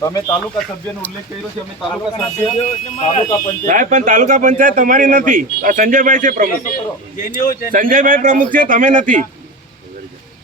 તમે તાલુકા સભ્યનો ઉલ્લેખ કર્યો છે અમે તાલુકા સભ્ય પંચાયત સાહેબ પણ તાલુકા પંચાયત તમારી નથી. સંજયભાઈ છે પ્રમુખ. સંજયભાઈ પ્રમુખ છે તમે નથી.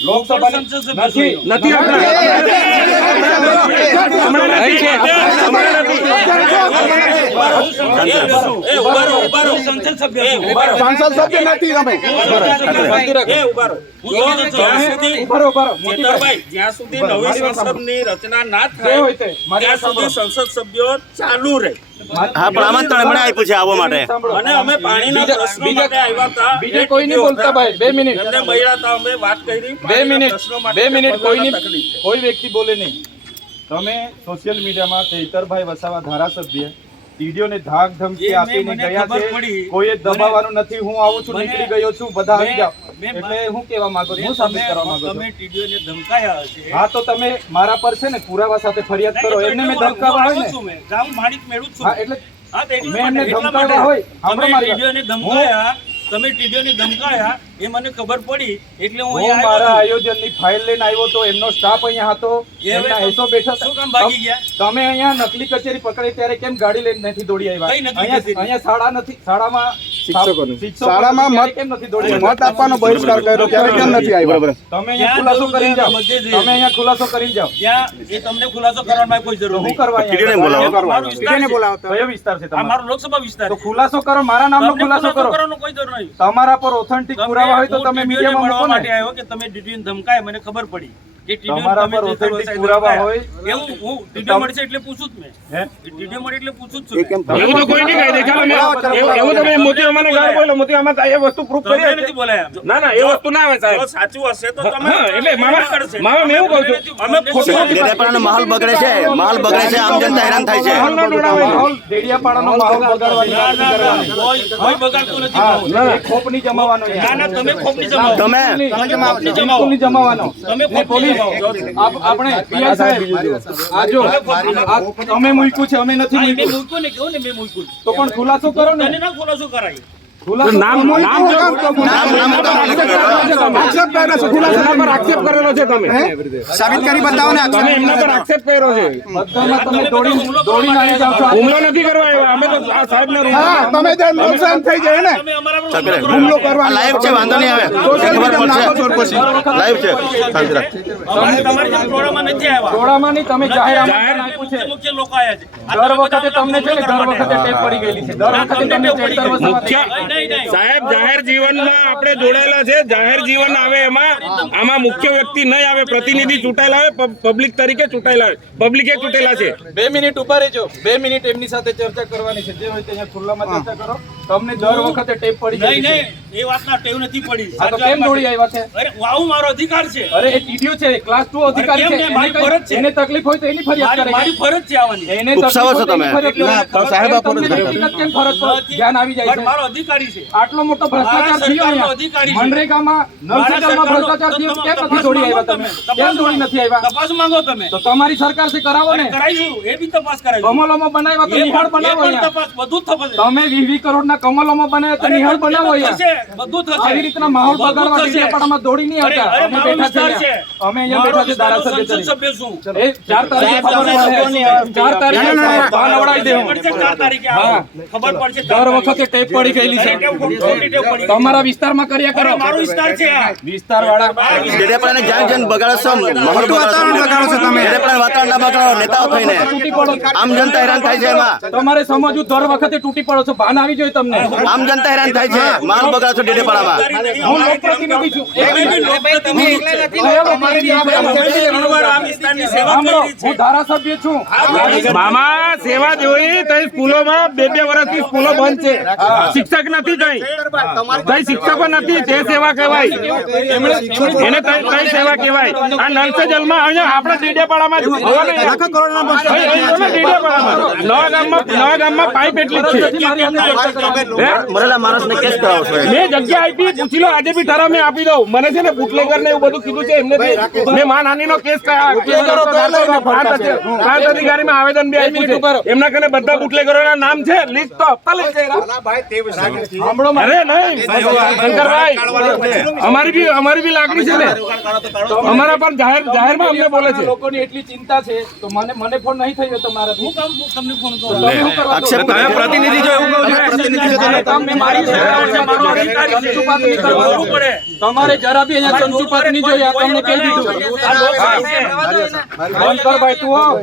લોકસભાની નથી નથી સંસદ સભ્ય નથી તમે જ્યાં સુધી નવી રચના ના થાય ત્યાં સુધી સંસદ સભ્યો ચાલુ રહે હા પણ આમંત્રણ મને આપ્યું છે આવવા માટે. અને અમે પાણીના પ્રશ્નો માટે આવ્યા હતા. બીજે કોઈ નહીં બોલતા ભાઈ બે મિનિટ. એમને મળ્યા હતા અમે વાત કરી. બે મિનિટ બે મિનિટ કોઈ નહીં કોઈ વ્યક્તિ બોલે નહીં. તમે સોશિયલ મીડિયામાં ચૈતરભાઈ વસાવા ધારાસભ્ય ટીડીઓને ધાક ધમકી આપીને ગયા છે. કોઈએ દબાવવાનું નથી હું આવું છું નીકળી ગયો છું બધા આવી જાવ જાઓ. એટલે હું કહેવા માંગુ છું હું સાબિત કરવા માંગુ છું. તમે ટીડીઓને ધમકાયા છે હા તો તમે મારા પર છે ને પુરાવા સાથે ફરિયાદ કરો. એમને મેં હું ધમકાવા હોય ને. ગામ માણિક મેળવું છું. હા એટલે હા, મેં એમને માટે, ધમકાવ્યા હોય. સાંભળો મારી તમે ટીડીઓને ધમકાયા એ મને ખબર પડી એટલે હું અહીંયા મારા આયોજનની ફાઇલ લઈને આવ્યો તો એમનો સ્ટાફ અહીંયા હતો એમના તમ- બેઠા શું કામ ભાગી ગયા? તમે અહીંયા નકલી કચેરી પકડી ત્યારે કેમ ગાડી લઈને નથી દોડી આવ્યા? અહીંયા અહીંયા શાળા નથી શાળામાં શાળામાં મત- કેમ નથી દોડી મત આપવાનો બહિષ્કાર કર્યો ત્યારે કેમ નથી આવ્યા? તમે અહીંયા ખુલાસો કરી જાઓ. તમે અહીંયા ખુલાસો કરીને જાઓ. ત્યાં એ તમને ખુલાસો કરવામાં કોઈ જરૂર હું કરવા બોલાવો. વિસ્તાર છે. કયો વિસ્તાર છે આ તમારો? મારો લોકસભા વિસ્તાર તો ખુલાસો કરો. મારા નામનો ખુલાસો કરો. કરવાનો કોઈ જરૂર નહીં. તમારા પર ઓથેન્ટિક પુરાવા હોય તો તમે મીડિયામાં મળવા મૂકો માટે આવ્યો કે તમે ટીડીઓને ધમકાય મને ખબર પડી કે ટીડીઓને તમે સાહેબ પુરાવા હોય. એવું હું ટીડીઓ મળશે એટલે પૂછું જ મેં હે? ટીડીઓ મળે એટલે પૂછું જ છું. એવું તો કોઈ નહીં કહી દે ચાલો એવું તમે મોતી અમાને ગાળ બોલો મોતી તો એ વસ્તુ પ્રૂફ કરી નથી બોલાયા ના ના એ વસ્તુ ના આવે સાહેબ સાચું હશે તો તમે એટલે મામા- કરશે. મામા મેં એવું કહું છું. અમે ખોટું નથી ડેડિયાપાડાનો માહોલ બગડે છે માહોલ બગડે છે આમ જનતા હેરાન થાય છે માહોલ. માહોલ ડેડિયાપાડાનો માહોલ બગાડવાની. કોઈ કોઈ બગાડતું નથી. ખોપની જમાવાનો ના ના તમે ખોપની જમાવો તમે ખોપની જમાવો નહીં જમાવાનો તમે ખોપની જમાવો આપણે પીઆઈ સાહેબ આ જો આ તમે મૂક્યું છે અમે નથી મૂક્યું મૂક્યું ને કેવું ને મેં મૂક્યું તો પણ ખુલાસો કરો તને ને ના ખુલાસો કરાય ખુલાસો નામ. નામ નામ આક્ષેપ કરેલો છે તમે. આક્ષેપ કર્યો છે ખુલાસો પર આક્ષેપ કરેલો છે તમે. સાબિત કરી બતાવો ને તમે એમના પર આક્ષેપ કર્યો છે. તમે દોડી દોડીને આવી જાઓ છો. હુમલો નથી કરવા આવ્યા. અમે તો આ સાહેબના હા તમે ત્યાં નુકસાન થઈ જાય ને તમે અમારા પર ચકરે. હુમલો કરવા લાઈવ છે વાંધો નહીં આવે. સોશિયલ ખબર નાખો છો. પછી. લાઈવ છે શાંતિ રાખ. અમારે તમારી જેમ ટોળામાં નથી આવ્યા. ટોળામાં નહીં તમે જાહેર છે. મુખ્ય લોકો આયા છે. દર વખતે તમને છે ને દર વખતે ટેપ પડી ગયેલી છે. દર વખતે તમને તમને ટેપ પડી ચેતર વસાવા નહીં, નહીં, નહીં. સાહેબ જાહેર જીવનમાં આપણે જોડાયેલા છે. જાહેર જીવન આવે એમાં આમાં મુખ્ય વ્યક્તિ નહીં આવે પ્રતિનિધિ ચૂંટાયેલા આવે પબ- પબ્લિક તરીકે ચૂંટાયેલા આવે પબ્લિકે ચૂંટેલા છે. બે મિનિટ ઊભા રહેજો. બે મિનિટ એમની સાથે ચર્ચા કરવાની છે. જે હોય તે અહીંયા ખુલ્લામાં ચર્ચા કરો. તમને દર વખતે ટેપ પડી નહીં. એ વાતના ટેવ નથી પડી. આ તો કેમ દોડી આવ્યા છે? અરે આવું મારો અધિકાર છે. અરે એ ટીડીઓ છે ક્લાસ 2 અધિકારી છે મારી ફરજ છે. એને તકલીફ હોય તો એની ફરિયાદ કરે મારી ફરજ છે આવવાની. એને ઉપસાવો છો તમે. ના સાહેબ આપો ને કેમ ફરજ પર ધ્યાન આવી જાય છે. મારો અધિકારી છે. આટલો મોટો ભ્રષ્ટાચાર થયો અહીંયા. અધિકારી છે. મનરેગામાં મારા ભ્રષ્ટાચાર થયો. કેમ નથી દોડી માંગો આવ્યા તમે. કેમ દોડી નથી આવ્યા? તપાસ માંગો તમે. તો તમારી સરકાર છે કરાવો ને. અને એ બી તપાસ કરાઈશું કમલોમાં બનાવ્યા તો નિહાળ બનાવો અહીંયા. તપાસ. બધું જ થશે તમે વીસ વીસ કરોડના કમલોમાં બનાવ્યા તો નિહાળ બનાવો અહીંયા. બધું થશે આવી રીતના માહોલ બગાડવા થશે. દોડી નહીં આવતા? અમે બેઠા છે. છે. અમે અહીંયા બેઠા છે ધારાસભ્ય સંસદ છું. એ ચાર તારીખે ખબર પડે. ચાર તારીખે ભાન અવડાવી દે પડશે ચાર તારીખે હા. ખબર પડશે. દર વખતે ટેપ પડી ગયેલી છે. તમારા વિસ્તારમાં કર્યા કરો. મારો વિસ્તાર છે વિસ્તાર વાળા જ્યાં બગાડો છો માહોલ બગાડો બગાડો છો તમે. ડેડિયાપાડાનું વાતાવરણ ના બગાડો નેતાઓ થઈને. તૂટી પડો આમ જનતા હેરાન થાય છે એમાં. તમારે સમજવું દર વખતે તૂટી પડો છો. ભાન આવી જોઈએ તમને. આમ જનતા હેરાન થાય છે. માલ બગાડો છો. ડેડિયાપાડામાં હું લોકપ્રતિનિધિ છું. છું મામા સેવા જોઈ તઈ સ્કૂલોમાં બે બે વર્ષથી સ્કૂલો બંધ છે. શિક્ષક નથી તઈ. તઈ શિક્ષકો નથી તે સેવા કહેવાય. એને તઈ સેવા કહેવાય. આ નલસે જલમાં અહીંયા આપણે ડેડિયાપાડામાં. નવા ગામમાં નવા ગામમાં પાઇપ એટલી જ છે. મરેલા માણસને કેસ કરાવો છો મેં જગ્યા આપી પૂછી લો આજે બી ઠરાવ મેં આપી દઉં. મને છે ને બુટલેગર ને એવું બધું કીધું છે એમને મેં માનહાનિ નો કેસ કયા- કેસ કર્યો તો પ્રાંત અધિ- પ્રાંત આવેદન બી આપ્યું છે. એમના કને બધા બુટલેગરોના નામ છે. લિસ્ટ તો આપતા લિસ્ટ છે અરે નહીં. શંકરભાઈ અમારી બી અમારી બી લાગણી છે ને. અમારા પણ જાહેર જાહેરમાં અમને બોલે છે. લોકોની એટલી ચિંતા છે તો મને મને ફોન નહીં થયો તમારા હું કામ તમને ફોન કરું. પ્રતિનિધિ જો એવું કહું છું. પ્રતિનિધિ જો તમે તમે મારી તમારે જરા બી અહીંયા ચંચુપાત નહીં જોઈએ આ તમને કહી દીધું. કર ભાઈ તું આવ.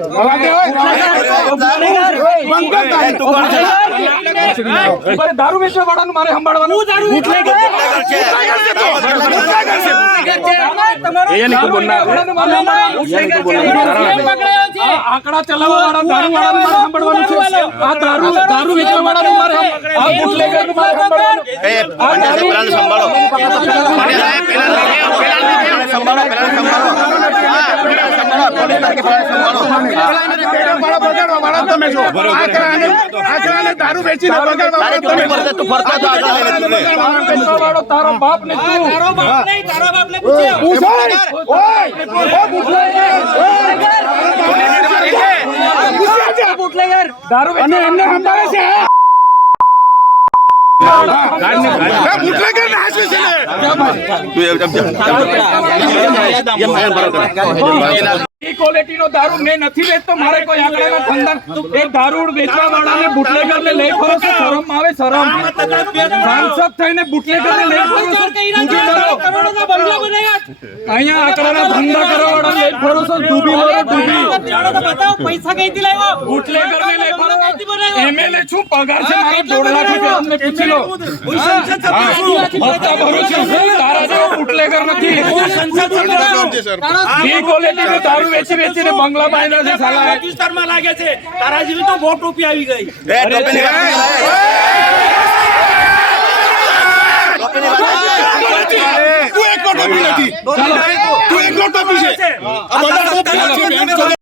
દારૂ વેચવા વાળાનું મારે સંભાળવાનું? એ નહીં બોલના વાળાનું મારે સંભાળવાનું. આ આંકડા ચલાવવા વાળા દારૂ છે. આ દારૂ દારૂ વેચવા મારે મારે સંભાળવાનું. સંભાળો. સંભાળો સંભાળો. દારૂ બગાડવા તારે કેવું નહીં પડશે? તું ફરતો તો આગળ લઈને તું રે. દારૂ વેચવા તારો બાપ ને દારૂ વેચવા એમને સંભાળે છે તું એમ ક્વોલિટીનો દારૂ મેં નથી વેચતો મારે કોઈ આંકડાના ધંધા એ દારૂ વેચવા વાળાને બુટલેગર ને લઈ ફરો છો શરમ આવે શરમ. સાંસદ થઈને બુટલેગર ને લઈ ફરો છો. અહીંયા આંકડાના ધંધા કરવા વાળા લઈ ફરો છો ડૂબી મરો ડૂબી. બુટલેગર ને લઈ ફરો. એમએલએ છું પગાર છે મારો દોઢ લાખ રૂપિયા અમને પૂછી લો હપ્તા ભરું છું તારા જેવો બુટલેગર નથી બી ક્વોલિટીનો દારૂ વેચી વેચીને બંગલા બાંધ્યા છે સાલા પાકિસ્તાનમાં લાગે છે તારા જેવી તો બહુ ટોપી આવી ગઈ એ ટોપીની વાત કરે. તું એકલો ટોપી નથી તું એકલો ટોપી છે આ બધા ટોપી છે